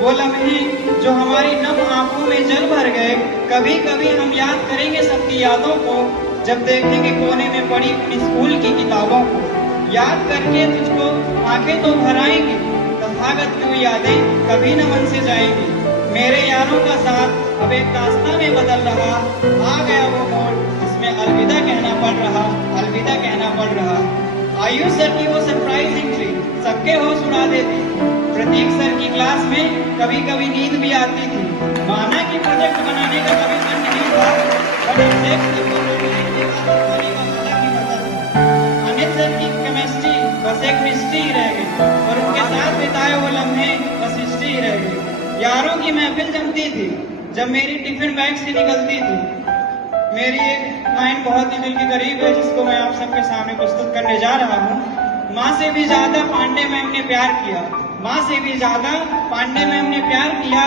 वो लम्हे जो हमारी नम आंखों में जल भर गए। कभी कभी हम याद करेंगे सबकी यादों को, जब देखेंगे कोने में पड़ी अपनी स्कूल की किताबों को। याद करके तुझको आंखें तो भर आएंगी, तथागत की वो यादें कभी न मन से जाएंगी। मेरे यारों का साथ अब एक दास्तां में बदल रहा, आ गया वो मोड़ जिसमें अलविदा कहना पड़ रहा, अलविदा कहना पड़ रहा। आयुष सर की वो सरप्राइजिंग ट्री सबके होश उड़ा देती थी। प्रतीक सर की क्लास में कभी कभी नींद भी आती थी। माना कि प्रोजेक्ट बनाने का कभी मन नहीं था, पर अभिषेक सर को देखने का अलग ही मजा था। अनिल सर की केमिस्ट्री बस एक मिस्ट्री ही रह गई, और उनके साथ बिताए वो लम्हे बस हिस्ट्री ही रह गई। यारों की महफिल जमती थी जब मेरी टिफिन बैग से निकलती थी। मेरी एक लाइन बहुत ही दिल के करीब है, जिसको मैं आप सबके सामने प्रस्तुत करने जा रहा हूँ। माँ से भी ज्यादा पांडे मैम ने प्यार किया, माँ से भी ज्यादा पांडे मैम ने प्यार किया।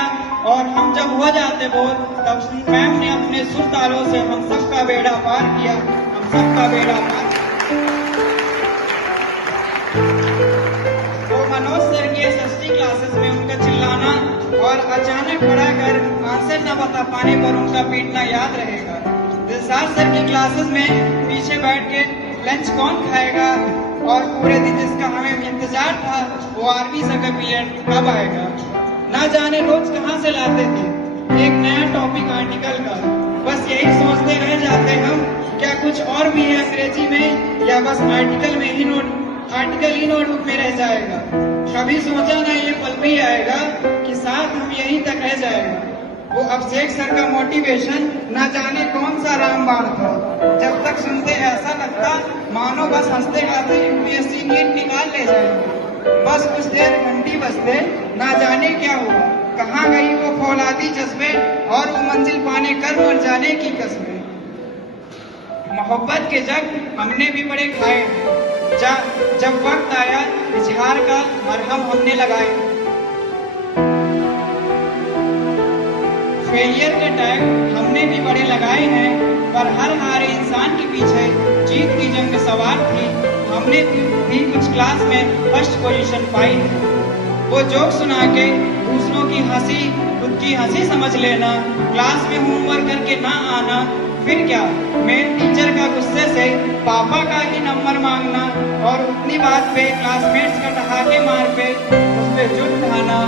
और हम जब हो जाते बोर, तब मैम ने अपने सुर तालों से हम सबका बेड़ा पार किया, हम सबका बेड़ा पार। तो मनोज सर की SST क्लासेस में उनका चिल्लाना और अचानक खड़ा कर आंसर न बता पाने पर उनका पीटना याद रहेगा। दिलशाद सर की क्लासेस में पीछे बैठ के लंच कौन खाएगा, और पूरे दिन जिसका हमें इंतजार था वो आर्मी सर का पीरियड कब आएगा। ना जाने रोज कहाँ से लाते थे एक नया टॉपिक आर्टिकल का, बस यही सोचते रह जाते हम, क्या कुछ और भी है अंग्रेजी में, या बस आर्टिकल ही नोटबुक में रह जाएगा। कभी सोचा ना ये पल भी आएगा कि साथ हम यहीं तक रह जाएगा। वो अभिषेक सर का मोटिवेशन ना जाने कौन सा रामबाण था, जब तक सुनते ऐसा लगता मानो बस हंसते गाते UPSC नीट निकाल ले जाएंगे। बस कुछ देर घंटी बजते ना जाने क्या हुआ, कहाँ गई वो फौलादी जज्बे और वो मंजिल पाने कर मर जाने की कसमें। मोहब्बत के जग हमने भी बड़े खाए हैं, जब वक्त आया इजहार का मरहम हमने लगाए। फेलियर के टैग हमने भी बड़े लगाए हैं, पर हर हारे इंसान के पीछे जीत की जंग सवार थी। हमने भी कुछ क्लास में फर्स्ट पोजीशन पाई थी। वो जोक सुना के दूसरों की हंसी खुद की हंसी समझ लेना, क्लास में होमवर्क करके ना आना, फिर क्या मेन टीचर का गुस्से से पापा का ही नंबर मांगना, और उतनी बात पे क्लासमेट्स का ठहाके मार पे उस पे जुट ढाना।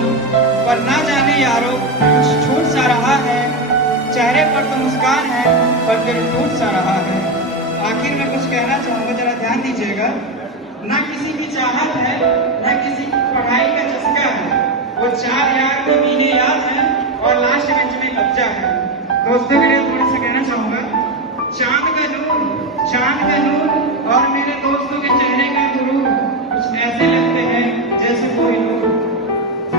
पर ना जाने यारो कुछ छूट सा रहा है, चेहरे पर तो मुस्कान है पर दिल टूट सा रहा है। आखिर में कुछ कहना चाहूंगा, जरा ध्यान दीजिएगा। ना किसी की चाहत है, ना किसी की पढ़ाई का चस्का है, वो 4 यार को महीने याद है और लास्ट बेंच में कब्जा है। दोस्तों के लिए थोड़ा सा कहना चाहूंगा, चांद का नूर और मेरे दोस्तों के चेहरे का गुरूर कुछ ऐसे लगते हैं जैसे कोई नूर।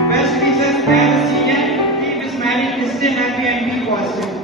Best wishes as a senior, keep smiling, stay happy and be positive.